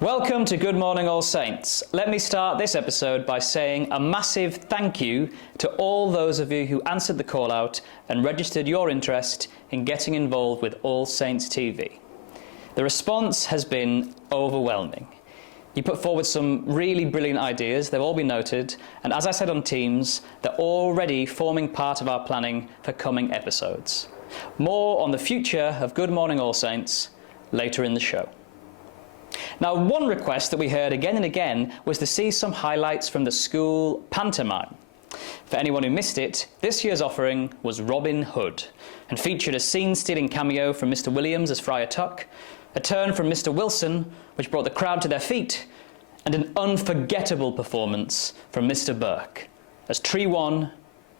Welcome to Good Morning All Saints. Let me start this episode by saying a massive thank you to all those of you who answered the call out and registered your interest in getting involved with All Saints TV. The response has been overwhelming. You put forward some really brilliant ideas, they've all been noted, and as I said on Teams, they're already forming part of our planning for coming episodes. More on the future of Good Morning All Saints later in the show. Now, one request that we heard again and again was to see some highlights from the school pantomime. For anyone who missed it, this year's offering was Robin Hood and featured a scene-stealing cameo from Mr. Williams as Friar Tuck, a turn from Mr. Wilson, which brought the crowd to their feet, and an unforgettable performance from Mr. Burke as Tree One,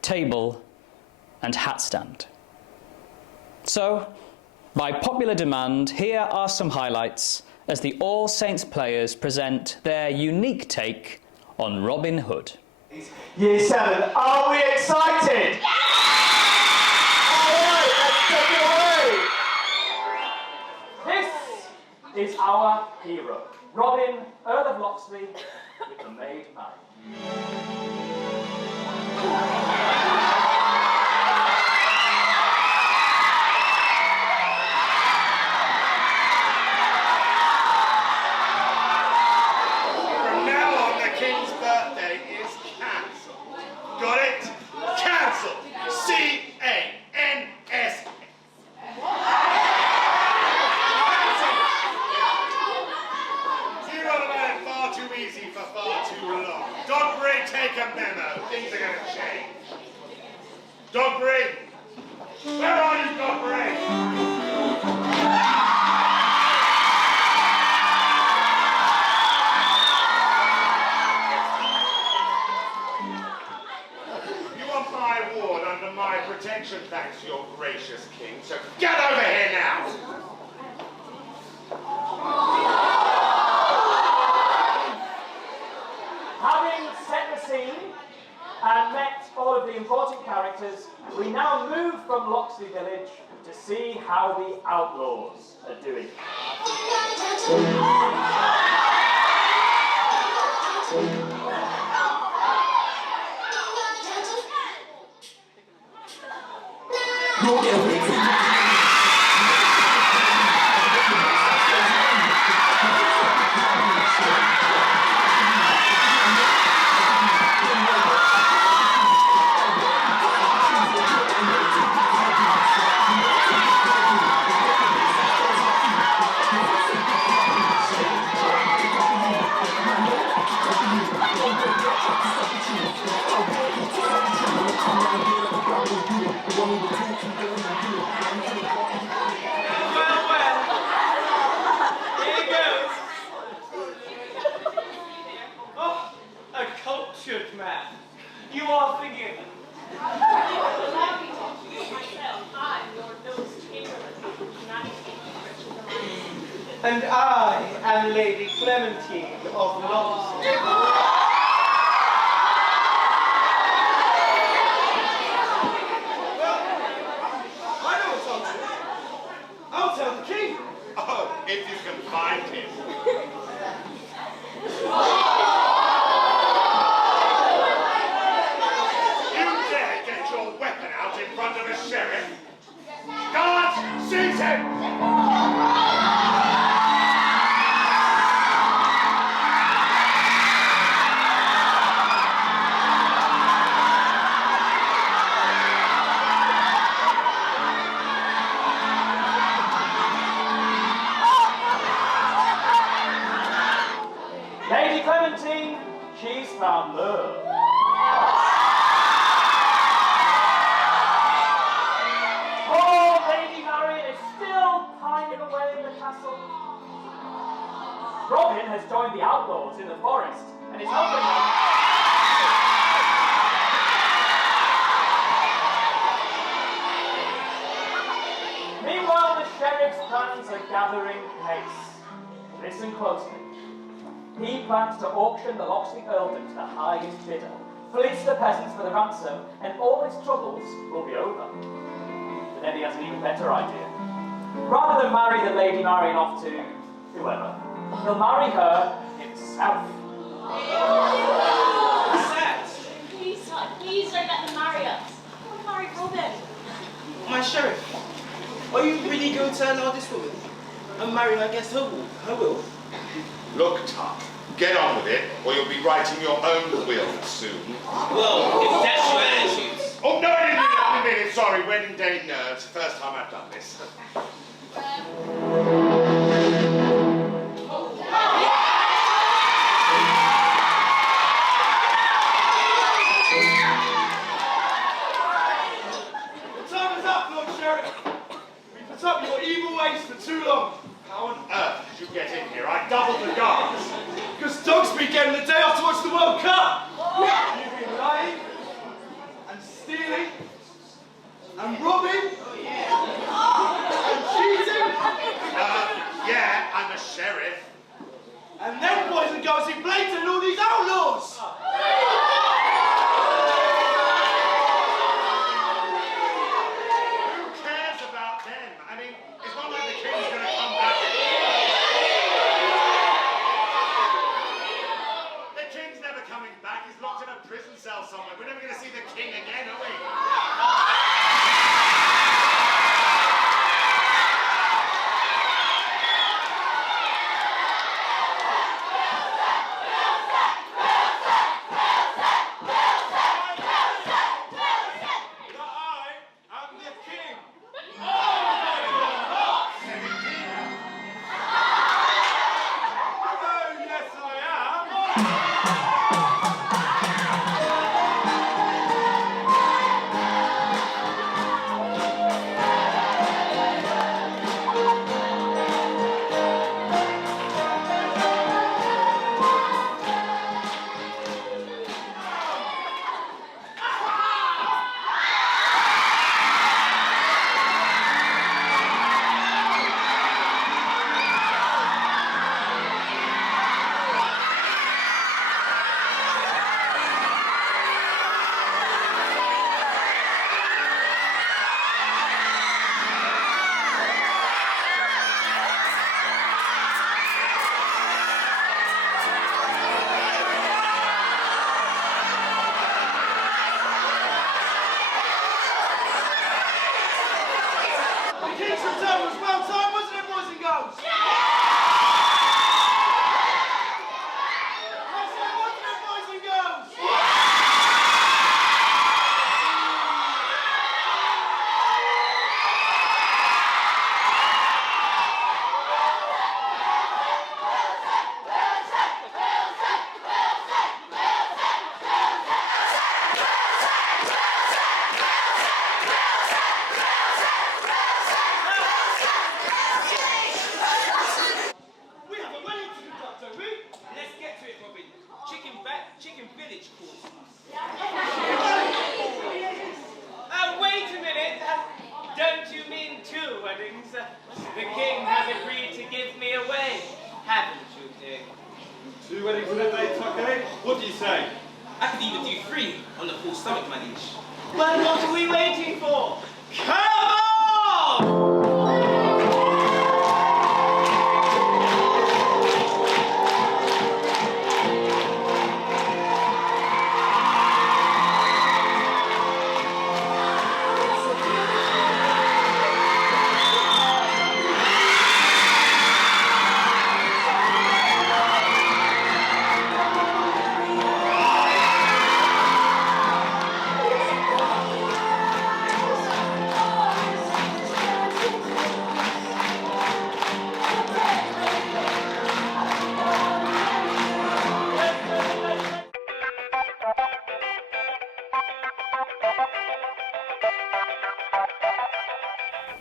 Table, and Hat Stand. So, by popular demand, here are some highlights as the All Saints players present their unique take on Robin Hood. Year 7, are we excited? Yeah! Alright, let's take it away! This is our hero, Robin, Earl of Locksley, with the Maid Marian. Thanks, your gracious king. So get over here now! Having set the scene and met all of the important characters, we now move from Locksley Village to see how the outlaws are doing. And I am Lady Clementine of Locksley. Well, I know what's on to. I'll tell the king. Oh, if you can find him. You dare get your weapon out in front of a sheriff? Guards, seize him! Lady Clementine, she's found love. Poor Lady Marian is still pining away in the castle. Robin has joined the outlaws in the forest and is helping them. Meanwhile, the sheriff's plans are gathering pace. Listen closely. He plans to auction the Locksley earldom to the highest bidder, fleece the peasants for the ransom, and all his troubles will be over. But then he has an even better idea. Rather than marry the Lady Marion off to whoever, he'll marry her himself. Please don't let them marry us. We'll marry Robin. My sheriff, are you really going to allow this woman and marry her against her will? Look, Tut, get on with it, or you'll be writing your own will soon. Well, if that's your attitude. Oh, no, I didn't mean that. I didn't mean it. Sorry, wedding day nerves. First time I've done this. Up your evil ways for too long. How on earth did you get in here? I doubled the guards. Because Dogsby came the day off to watch the World Cup. You've been lying and stealing and robbing and cheating. Yeah, I'm a sheriff. And then, boys and girls, he blamed all these outlaws. Somewhere. We're never going to see the king again, are we? The king has agreed to give me away, haven't you, King? 2 weddings in a day, Tucker. What do you say? I could even do 3 on the full stomach, my liege. But what are we waiting for? Come on!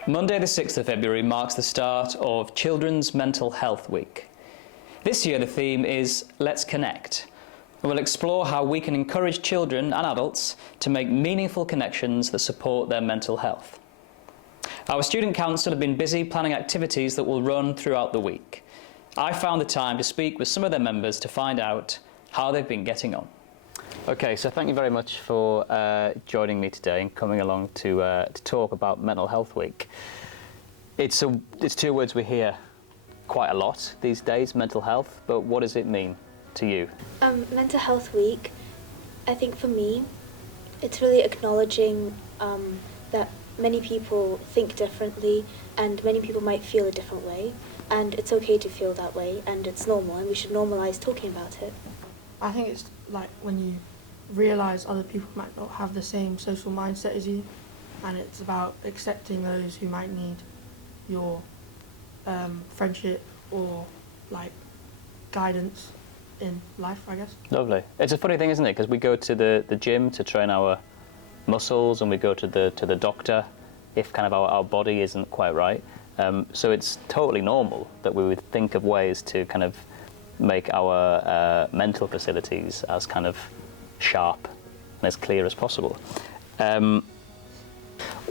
Monday the 6th of February marks the start of Children's Mental Health Week. This year the theme is Let's Connect, and we'll explore how we can encourage children and adults to make meaningful connections that support their mental health. Our student council have been busy planning activities that will run throughout the week. I found the time to speak with some of their members to find out how they've been getting on. Okay, so thank you very much for joining me today and coming along to talk about Mental Health Week. It's two words we hear quite a lot these days, mental health, but what does it mean to you? Mental Health Week, I think for me, it's really acknowledging that many people think differently and many people might feel a different way, and it's okay to feel that way and it's normal and we should normalise talking about it. I think it's like when you realise other people might not have the same social mindset as you, and it's about accepting those who might need your friendship or like guidance in life, I guess. Lovely. It's a funny thing, isn't it? Because we go to the gym to train our muscles, and we go to the doctor if kind of our body isn't quite right. So it's totally normal that we would think of ways to kind of make our mental facilities as kind of sharp and as clear as possible.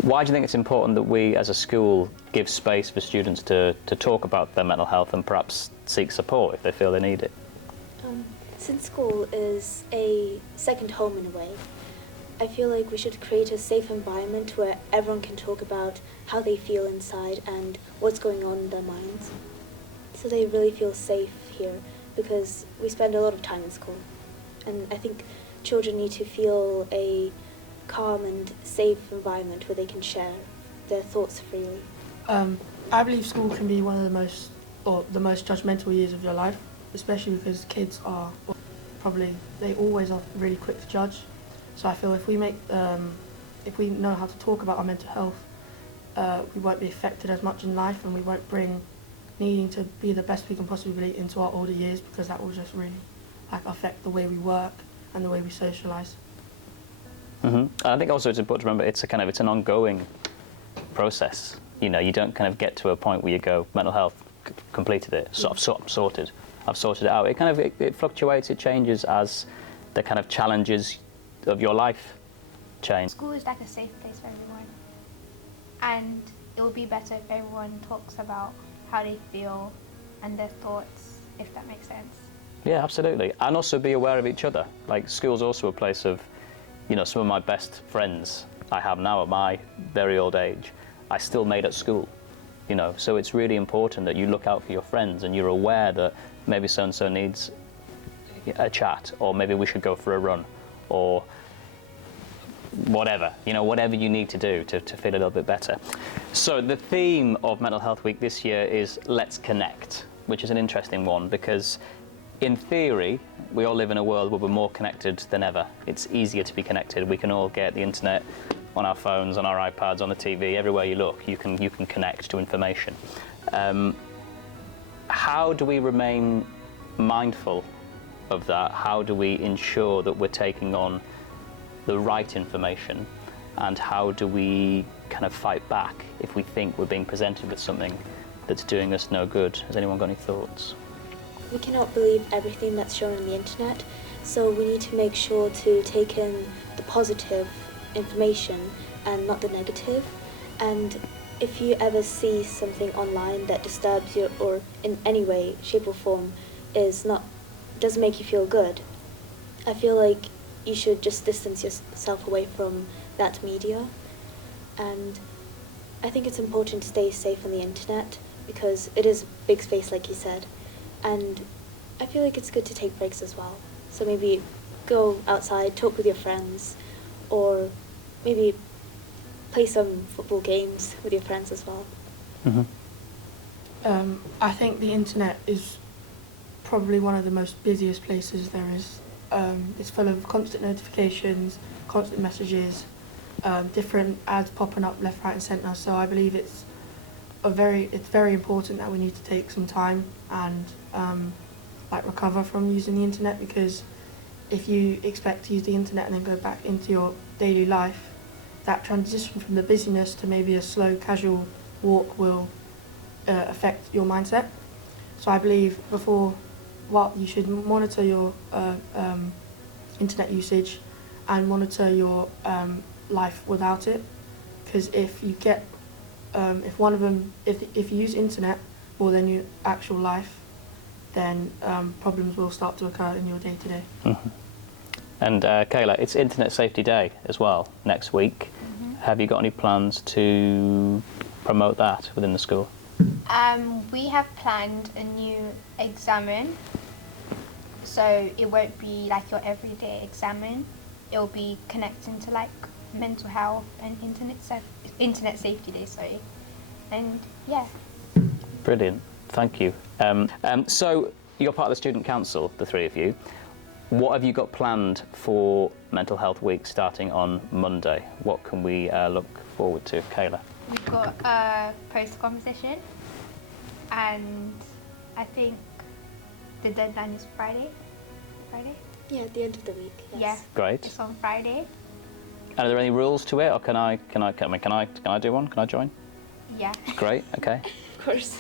Why do you think it's important that we as a school give space for students to talk about their mental health and perhaps seek support if they feel they need it? Since school is a second home in a way, I feel like we should create a safe environment where everyone can talk about how they feel inside and what's going on in their minds. So they really feel safe here, because we spend a lot of time in school. And I think children need to feel a calm and safe environment where they can share their thoughts freely. I believe school can be one of the most judgmental years of your life, especially because kids are they always are really quick to judge. So I feel if we know how to talk about our mental health, we won't be affected as much in life, and we won't bring needing to be the best we can possibly be into our older years, because that will just really affect the way we work and the way we socialise. And I think also it's important to remember it's an ongoing process. You know, you don't kind of get to a point where you go, mental health, completed it, I've sorted it out. It fluctuates, it changes as the kind of challenges of your life change. School is like a safe place for everyone, and it would be better if everyone talks about how they feel and their thoughts, if that makes sense. Yeah, absolutely. And also be aware of each other. Like, school's also a place of, you know, some of my best friends I have now at my very old age, I still made at school, you know. So it's really important that you look out for your friends and you're aware that maybe so-and-so needs a chat, or maybe we should go for a run, or whatever, you know, whatever you need to do to feel a little bit better. So the theme of Mental Health Week this year is Let's Connect, which is an interesting one because in theory, we all live in a world where we're more connected than ever. It's easier to be connected. We can all get the internet on our phones, on our iPads, on the TV, everywhere you look, you can connect to information. How do we remain mindful of that? How do we ensure that we're taking on the right information, and how do we kind of fight back if we think we're being presented with something that's doing us no good? Has anyone got any thoughts? We cannot believe everything that's shown on the internet, so we need to make sure to take in the positive information and not the negative. And if you ever see something online that disturbs you or in any way, shape or form doesn't make you feel good, I feel like you should just distance yourself away from that media. And I think it's important to stay safe on the internet because it is a big space, like you said. And I feel like it's good to take breaks as well. So maybe go outside, talk with your friends, or maybe play some football games with your friends as well. I think the internet is probably one of the most busiest places there is. It's full of constant notifications, constant messages, different ads popping up left, right and centre. So I believe it's very important that we need to take some time and recover from using the internet, because if you expect to use the internet and then go back into your daily life, that transition from the busyness to maybe a slow, casual walk will affect your mindset. So I believe you should monitor your internet usage and monitor your life without it, because if you use internet more than your actual life, then problems will start to occur in your day-to-day. And Kayla, it's Internet Safety Day as well next week. Have you got any plans to promote that within the school? We have planned a new examen, so it won't be like your everyday examen. It'll be connecting to like mental health and Internet Safety Day, sorry. And yeah. Brilliant, thank you. So you're part of the student council, the three of you. What have you got planned for Mental Health Week starting on Monday? What can we look forward to, Kayla? We've got a poster competition, and I think the deadline is Friday. Yeah, at the end of the week. Yes. Yeah. Great. It's on Friday. And are there any rules to it, or can I do one? Can I join? Yeah. Great. Okay. Of course.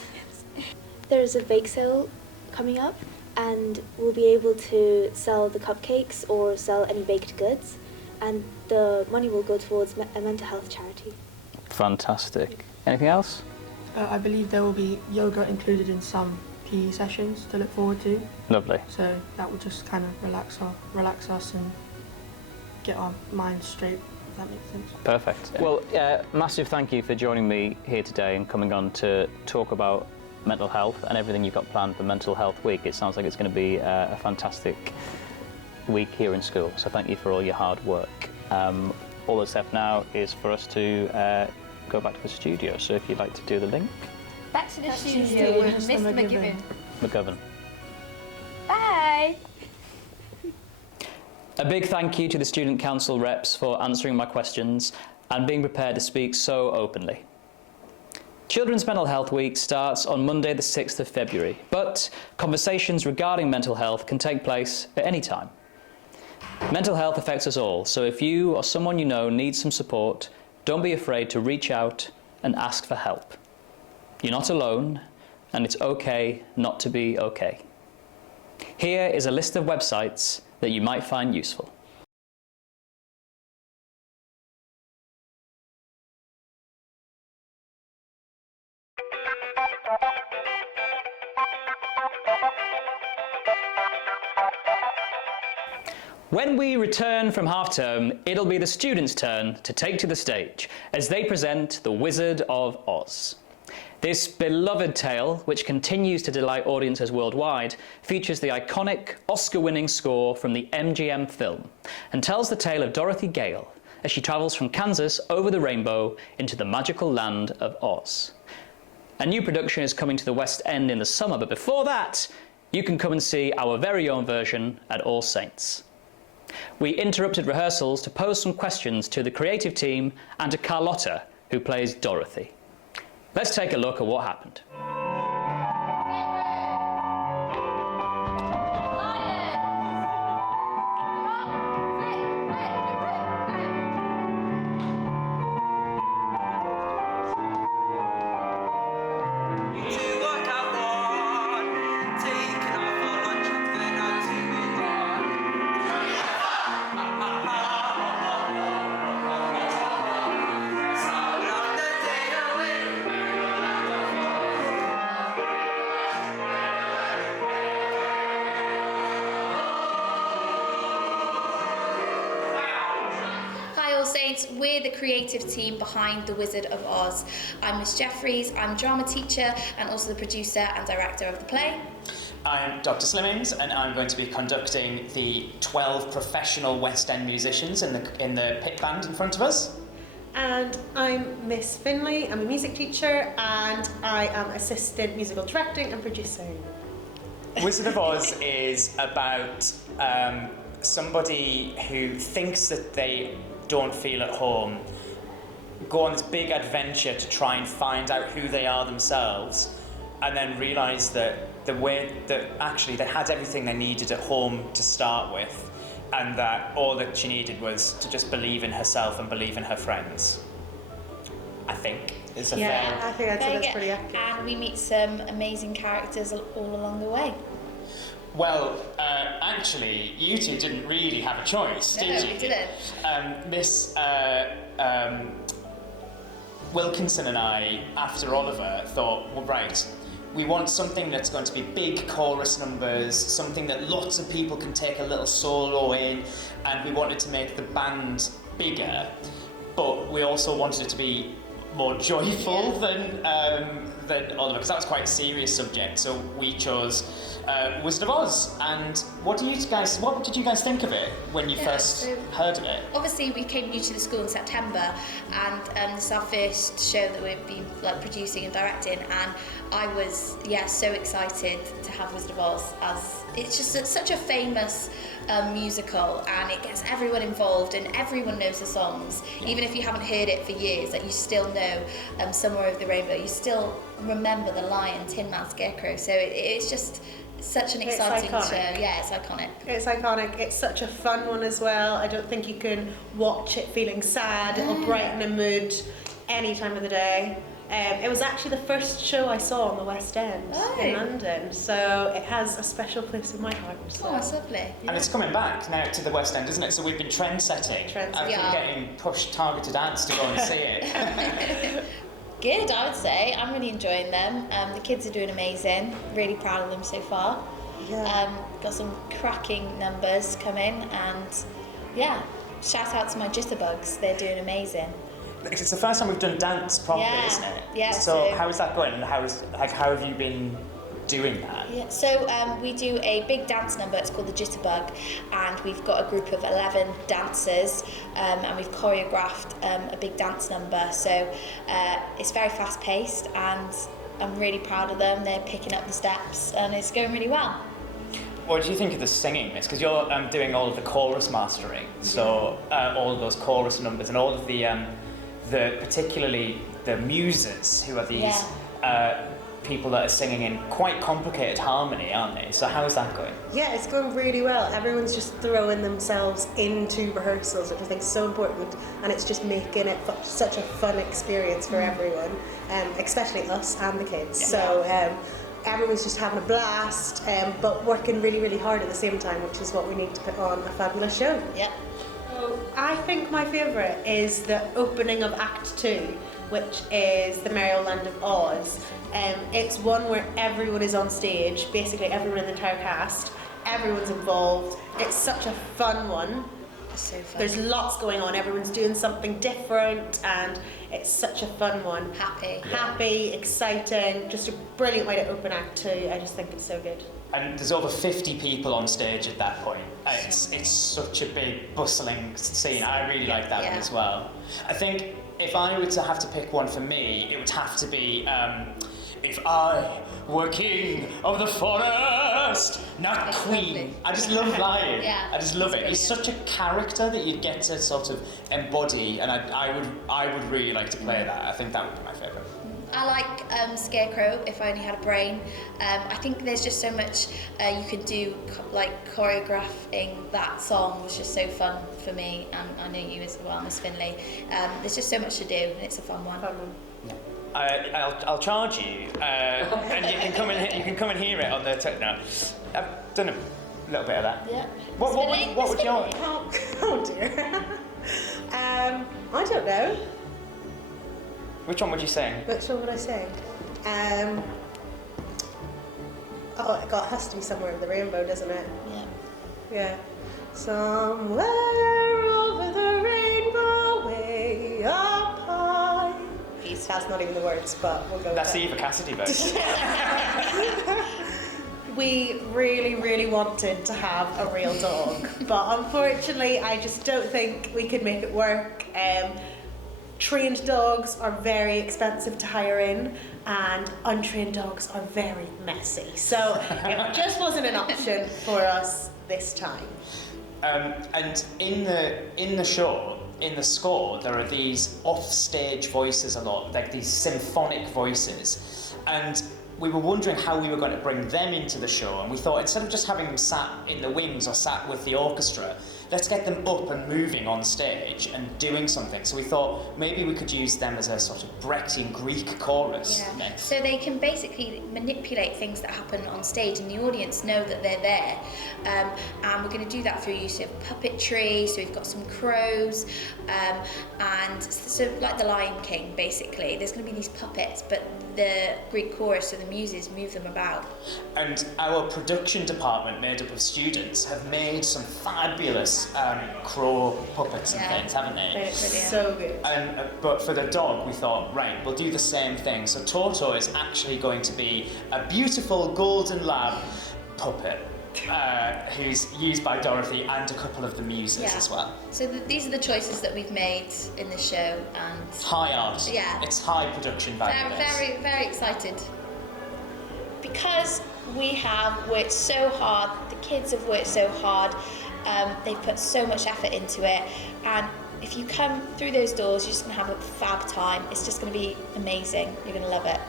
Yes. There's a bake sale coming up, and we'll be able to sell the cupcakes or sell any baked goods, and the money will go towards a mental health charity. Fantastic. Anything else? I believe there will be yoga included in some PE sessions to look forward to. Lovely. So that will just kind of relax us and get our minds straight, if that makes sense. Perfect. Well, massive thank you for joining me here today and coming on to talk about mental health and everything you've got planned for Mental Health Week. It sounds like it's going to be a fantastic week here in school, so thank you for all your hard work. All that's left now is for us to go back to the studio, so if you'd like to do the link. Back to the studio with Mr. McGivern. Bye! A big thank you to the Student Council reps for answering my questions and being prepared to speak so openly. Children's Mental Health Week starts on Monday the 6th of February, but conversations regarding mental health can take place at any time. Mental health affects us all, so if you or someone you know needs some support, don't be afraid to reach out and ask for help. You're not alone, and it's okay not to be okay. Here is a list of websites that you might find useful. When we return from half-term, it'll be the students' turn to take to the stage as they present The Wizard of Oz. This beloved tale, which continues to delight audiences worldwide, features the iconic Oscar-winning score from the MGM film and tells the tale of Dorothy Gale as she travels from Kansas over the rainbow into the magical land of Oz. A new production is coming to the West End in the summer, but before that, you can come and see our very own version at All Saints. We interrupted rehearsals to pose some questions to the creative team and to Carlotta, who plays Dorothy. Let's take a look at what happened. Saints, we're the creative team behind The Wizard of Oz. I'm Miss Jeffries, I'm drama teacher and also the producer and director of the play. I'm Dr. Slimmings and I'm going to be conducting the 12 professional West End musicians in the pit band in front of us. And I'm Miss Finlay, I'm a music teacher and I am assistant musical directing and producing. Wizard of Oz is about somebody who thinks that they don't feel at home, go on this big adventure to try and find out who they are themselves, and then realise that actually they had everything they needed at home to start with, and that all that she needed was to just believe in herself and believe in her friends. I think it's a fair... I think that's pretty accurate. And we meet some amazing characters all along the way. Well, actually, you two didn't really have a choice, did you? No, we didn't. Miss Wilkinson and I, after Oliver, thought, well, right, we want something that's going to be big chorus numbers, something that lots of people can take a little solo in, and we wanted to make the band bigger, but we also wanted it to be more joyful than Oliver, because that was quite a serious subject. So we chose Wizard of Oz. And what did you guys think of it when you first heard of it? Obviously, we came new to the school in September, and this is our first show that we've been producing and directing. And I was so excited to have Wizard of Oz, as it's just such a famous musical, and it gets everyone involved and everyone knows the songs. Even if you haven't heard it for years, that you still know Somewhere Over the Rainbow, you still remember the Lion, Tin Man, Scarecrow. So it's just such an exciting show. Yeah, it's iconic. It's iconic. It's such a fun one as well. I don't think you can watch it feeling sad. It'll brighten a mood any time of the day. It was actually the first show I saw on the West End in London, so it has a special place in my heart. So. Oh, that's lovely. And it's coming back now to the West End, isn't it? So we've been trend-setting. Getting pushed targeted ads to go and see it. Good, I would say. I'm really enjoying them. The kids are doing amazing. Really proud of them so far. Yeah. Got some cracking numbers coming, and shout out to my jitterbugs. They're doing amazing. It's the first time we've done dance properly, isn't it? Yeah. So how is that going? How have you been doing that? Yeah. So we do a big dance number. It's called the Jitterbug, and we've got a group of 11 dancers, and we've choreographed a big dance number. So it's very fast paced, and I'm really proud of them. They're picking up the steps, and it's going really well. What do you think of the singing, Miss? Because you're doing all of the chorus mastering, so all of those chorus numbers and all of the particularly the muses, who are these people that are singing in quite complicated harmony, aren't they? So how is that going? Yeah, it's going really well. Everyone's just throwing themselves into rehearsals, which I think is so important, and it's just making it such a fun experience for everyone, especially us and the kids. Yeah. So everyone's just having a blast, but working really, really hard at the same time, which is what we need to put on a fabulous show. Yeah. I think my favourite is the opening of Act 2, which is the Merry Old Land of Oz. It's one where everyone is on stage, basically everyone in the entire cast, everyone's involved. It's such a fun one. It's so fun. There's lots going on, everyone's doing something different, and it's such a fun one. Happy, exciting, just a brilliant way to open Act 2. I just think it's so good. And there's over 50 people on stage at that point. It's such a big, bustling scene. I really like that one as well. I think if I were to have to pick one for me, it would have to be If I Were King of the Forest, not Queen. I just love Lion. I just love it. He's such a character that you'd get to sort of embody, and I would really like to play that. I think that would be my favourite. I like Scarecrow, If I Only Had a Brain. I think there's just so much you could do, choreographing that song was just so fun for me, and I know you as well, Miss Finley. There's just so much to do, and it's a fun one. I'll charge you, and you can come and hear it on the no. I've done a little bit of that. Yeah. What would you? Oh dear. I don't know. Which one would you sing? Which one would I sing? It has to be Somewhere Over the Rainbow, doesn't it? Yeah. Somewhere over the rainbow, way up high. That's not even the words, but we'll go with That's that. the Eva Cassidy version. We really, really wanted to have a real dog, but unfortunately, I just don't think we could make it work. Trained dogs are very expensive to hire in, and untrained dogs are very messy. So it just wasn't an option for us this time. And in the show, in the score, there are these off-stage voices a lot, like these symphonic voices, and we were wondering how we were going to bring them into the show, and we thought instead of just having them sat in the wings or sat with the orchestra, let's get them up and moving on stage and doing something. So we thought maybe we could use them as a sort of Brechtian Greek chorus. Yeah. So they can basically manipulate things that happen on stage and the audience know that they're there. And we're going to do that through use of puppetry. So we've got some crows, and so like the Lion King, basically. There's going to be these puppets, but the Greek chorus, so the muses, move them about. And our production department, made up of students, have made some fabulous crow puppets and things, haven't they? Brilliant. So good. But for the dog, we thought, right, we'll do the same thing. So Toto is actually going to be a beautiful golden lab puppet who's used by Dorothy and a couple of the muses as well. So these are the choices that we've made in the show, and high art. Yeah. It's high production value. Very, very excited. Because we have worked so hard, the kids have worked so hard, they've put so much effort into it, and if you come through those doors, you're just going to have a fab time. It's just going to be amazing. You're going to love it.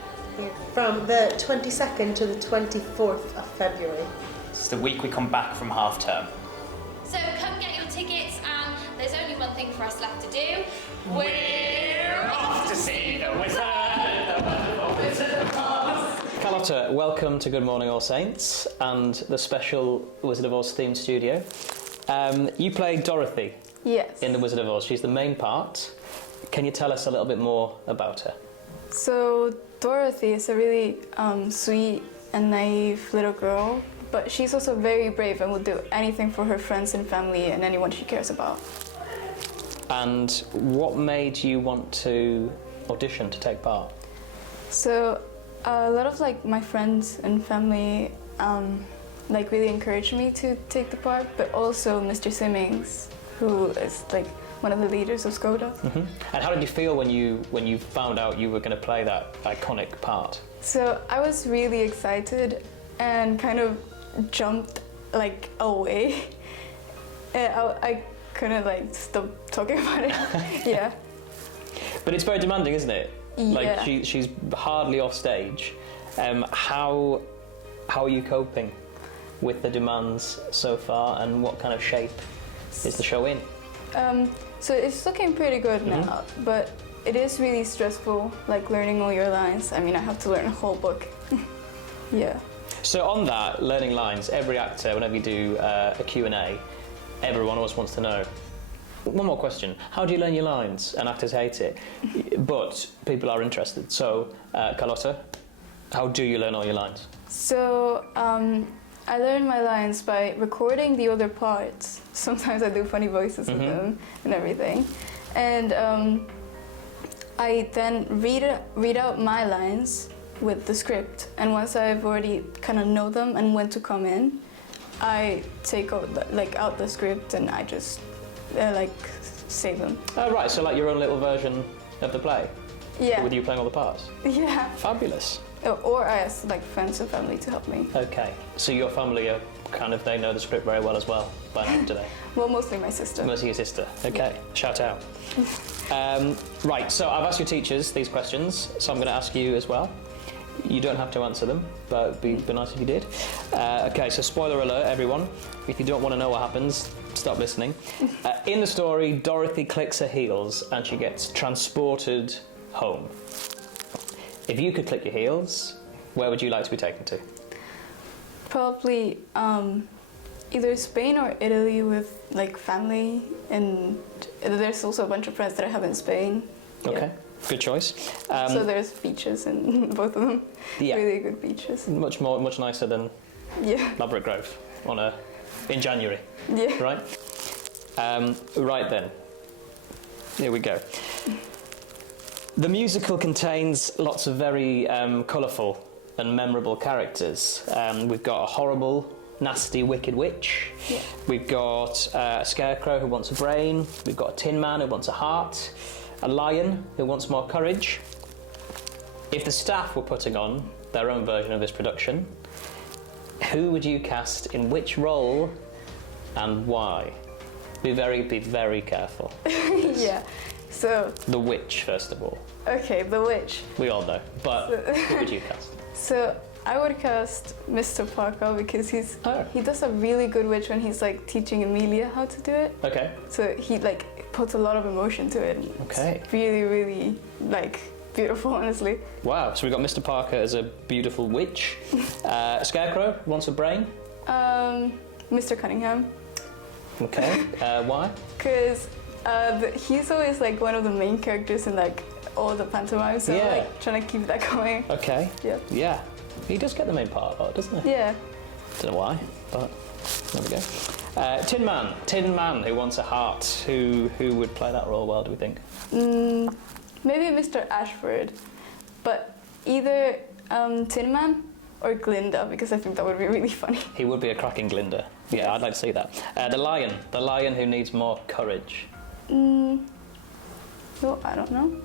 From the 22nd to the 24th of February. It's the week we come back from half term. So come get your tickets, and there's only one thing for us left to do. We're off to see the wizard, the wonderful Wizard of Oz. Carlotta, welcome to Good Morning All Saints and the special Wizard of Oz themed studio. You played Dorothy. Yes. In the Wizard of Oz. She's the main part. Can you tell us a little bit more about her? So Dorothy is a really sweet and naive little girl, but she's also very brave and will do anything for her friends and family and anyone she cares about. And what made you want to audition to take part? So a lot of my friends and family really encouraged me to take the part, but also Mr. Simmings, who is one of the leaders of Skoda. Mm-hmm. And how did you feel when you found out you were going to play that iconic part? So I was really excited and kind of jumped away. I couldn't stop talking about it. Yeah. But it's very demanding, isn't it? Yeah. She's hardly off stage. How are you coping with the demands so far, and what kind of shape is the show in? So it's looking pretty good now, but it is really stressful, learning all your lines. I mean, I have to learn a whole book. Yeah. So on that, learning lines, every actor, whenever you do a Q&A, everyone always wants to know. One more question. How do you learn your lines? And actors hate it, but people are interested. So, Carlotta, how do you learn all your lines? So, I learn my lines by recording the other parts. Sometimes I do funny voices with them and everything. And I then read out my lines with the script. And once I've already kind of know them and when to come in, I take out out the script and I just say them. Oh, right, so your own little version of the play? Yeah. With you playing all the parts? Yeah. Fabulous. Or I ask friends and family to help me. Okay, so your family are they know the script very well as well by now, do they? Well, mostly my sister. Mostly your sister, okay. Yeah. Shout out. Right, so I've asked your teachers these questions, so I'm going to ask you as well. You don't have to answer them, but it'd be nice if you did. Okay, so spoiler alert, everyone. If you don't want to know what happens, stop listening. In the story, Dorothy clicks her heels and she gets transported home. If you could click your heels, where would you like to be taken to? Probably either Spain or Italy with family, and there's also a bunch of friends that I have in Spain. Okay, good choice. So there's beaches in both of them. Yeah. Really good beaches. Much nicer than Ladbroke Grove in January. Yeah. Right? Right then. Here we go. The musical contains lots of very colourful and memorable characters. We've got a horrible, nasty, wicked witch. Yeah. We've got a scarecrow who wants a brain. We've got a tin man who wants a heart. A lion who wants more courage. If the staff were putting on their own version of this production, who would you cast in which role and why? Be very careful. Yeah. So the witch, first of all. Okay, the witch. We all know, but who would you cast? So I would cast Mr. Parker because he does a really good witch when he's like teaching Amelia how to do it. Okay. So he like puts a lot of emotion to it. Okay. It's really, really like beautiful, honestly. Wow. So we've got Mr. Parker as a beautiful witch. Scarecrow wants a brain. Mr. Cunningham. Okay. Why? Because he's always like one of the main characters in like all the pantomimes, so like trying to keep that going. Okay. Yeah. Yeah. He does get the main part of it, doesn't he? Yeah. Don't know why, but there we go. Tin Man. Tin Man who wants a heart. Who would play that role well, do we think? Maybe Mr. Ashford, but either Tin Man or Glinda, because I think that would be really funny. He would be a cracking Glinda. Yeah, I'd like to see that. The lion who needs more courage. No, I don't know.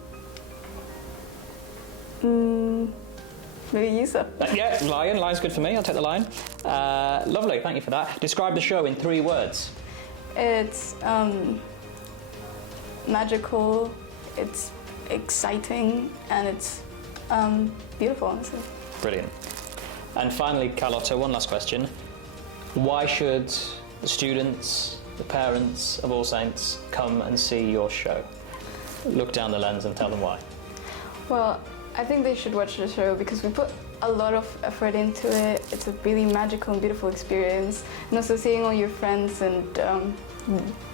Maybe Yusa. Yeah, lion's good for me. I'll take the lion. Lovely, thank you for that. Describe the show in 3 words. It's magical, it's exciting, and it's beautiful, honestly. Brilliant. And finally, Carlotta, one last question. Why should the students, the parents of All Saints come and see your show? Look down the lens and tell them why. Well, I think they should watch the show because we put a lot of effort into it. It's a really magical and beautiful experience. And also seeing all your friends and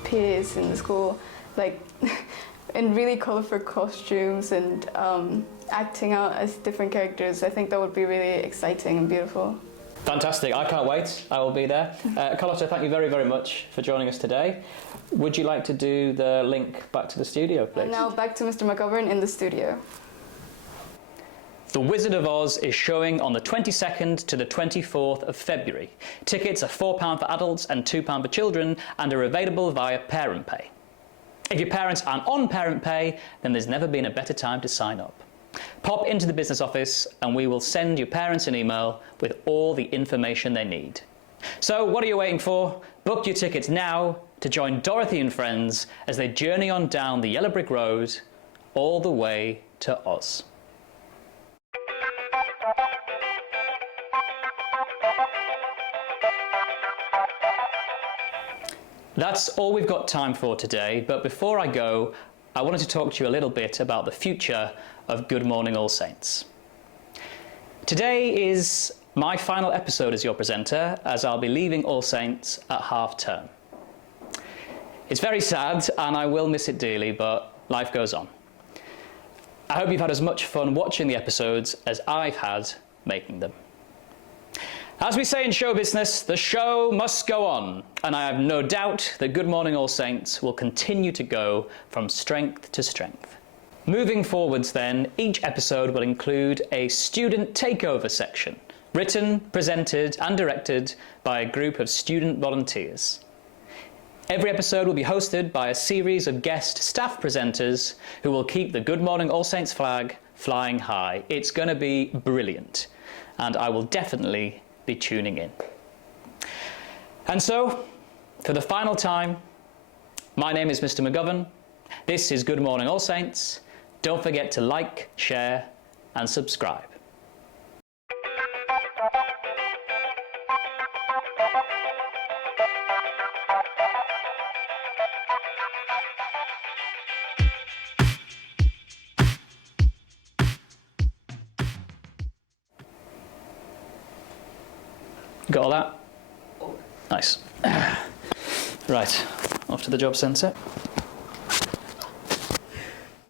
peers in the school, like in really colorful costumes and acting out as different characters, I think that would be really exciting and beautiful. Fantastic, I can't wait. I will be there. Carlotta, thank you very, very much for joining us today. Would you like to do the link back to the studio, please? And now back to Mr. McGovern in the studio. The Wizard of Oz is showing on the 22nd to the 24th of February. Tickets are £4 for adults and £2 for children and are available via Parent Pay. If your parents aren't on Parent Pay, then there's never been a better time to sign up. Pop into the business office and we will send your parents an email with all the information they need. So what are you waiting for? Book your tickets now to join Dorothy and friends as they journey on down the yellow brick road all the way to Oz. That's all we've got time for today, but before I go, I wanted to talk to you a little bit about the future of Good Morning All Saints. Today is my final episode as your presenter, as I'll be leaving All Saints at half term. It's very sad and I will miss it dearly, but life goes on. I hope you've had as much fun watching the episodes as I've had making them. As we say in show business, the show must go on, and I have no doubt that Good Morning All Saints will continue to go from strength to strength. Moving forwards then, each episode will include a student takeover section, written, presented and directed by a group of student volunteers. Every episode will be hosted by a series of guest staff presenters who will keep the Good Morning All Saints flag flying high. It's going to be brilliant, and I will definitely be tuning in. And so, for the final time, my name is Mr. McGovern. This is Good Morning All Saints. Don't forget to like, share and subscribe. Got all that? Nice. Right, off to the job centre.